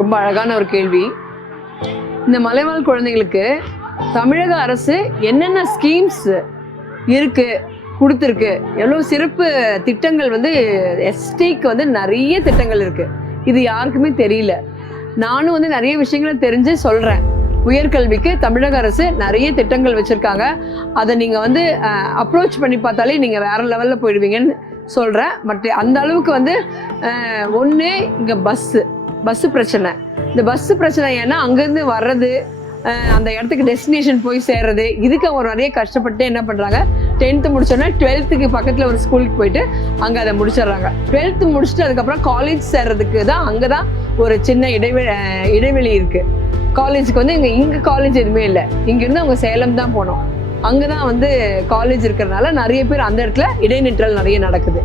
ரொம்ப அழகான ஒரு கேள்வி. இந்த மலைவாழ் குழந்தைங்களுக்கு தமிழக அரசு என்னென்ன ஸ்கீம்ஸ் இருக்கு கொடுத்துருக்கு, எவ்வளோ சிறப்பு திட்டங்கள் வந்து எஸ்டிக்கு வந்து நிறைய திட்டங்கள் இருக்கு. இது யாருக்குமே தெரியல. நானும் வந்து நிறைய விஷயங்களை தெரிஞ்சு சொல்றேன். உயர்கல்விக்கு தமிழக அரசு நிறைய திட்டங்கள் வச்சிருக்காங்க. அதை நீங்க வந்து அப்ரோச் பண்ணி பார்த்தாலே நீங்க வேற லெவல்ல போயிடுவீங்கன்னு சொல்றேன். பட் அந்த அளவுக்கு வந்து ஒன்று இங்க பஸ்ஸு பிரச்சனை. இந்த பஸ்ஸு பிரச்சனை ஏன்னா அங்கேருந்து வர்றது, அந்த இடத்துக்கு டெஸ்டினேஷன் போய் சேர்றது, இதுக்கு அவங்க நிறைய கஷ்டப்பட்டு என்ன பண்ணுறாங்க, 10th முடிச்சோன்னா 12th பக்கத்தில் ஒரு ஸ்கூலுக்கு போயிட்டு அங்கே அதை முடிச்சிடுறாங்க. 12th முடிச்சுட்டு அதுக்கப்புறம் காலேஜ் சேர்றதுக்கு தான் அங்கே தான் ஒரு சின்ன இடைவெளி இருக்குது. காலேஜுக்கு வந்து இங்கே காலேஜ் எதுவுமே இல்லை. இங்கேருந்து அவங்க சேலம் தான் போனோம். அங்கே தான் வந்து காலேஜ் இருக்கிறதுனால நிறைய பேர் அந்த இடத்துல இடைநிற்றல் நிறைய நடக்குது.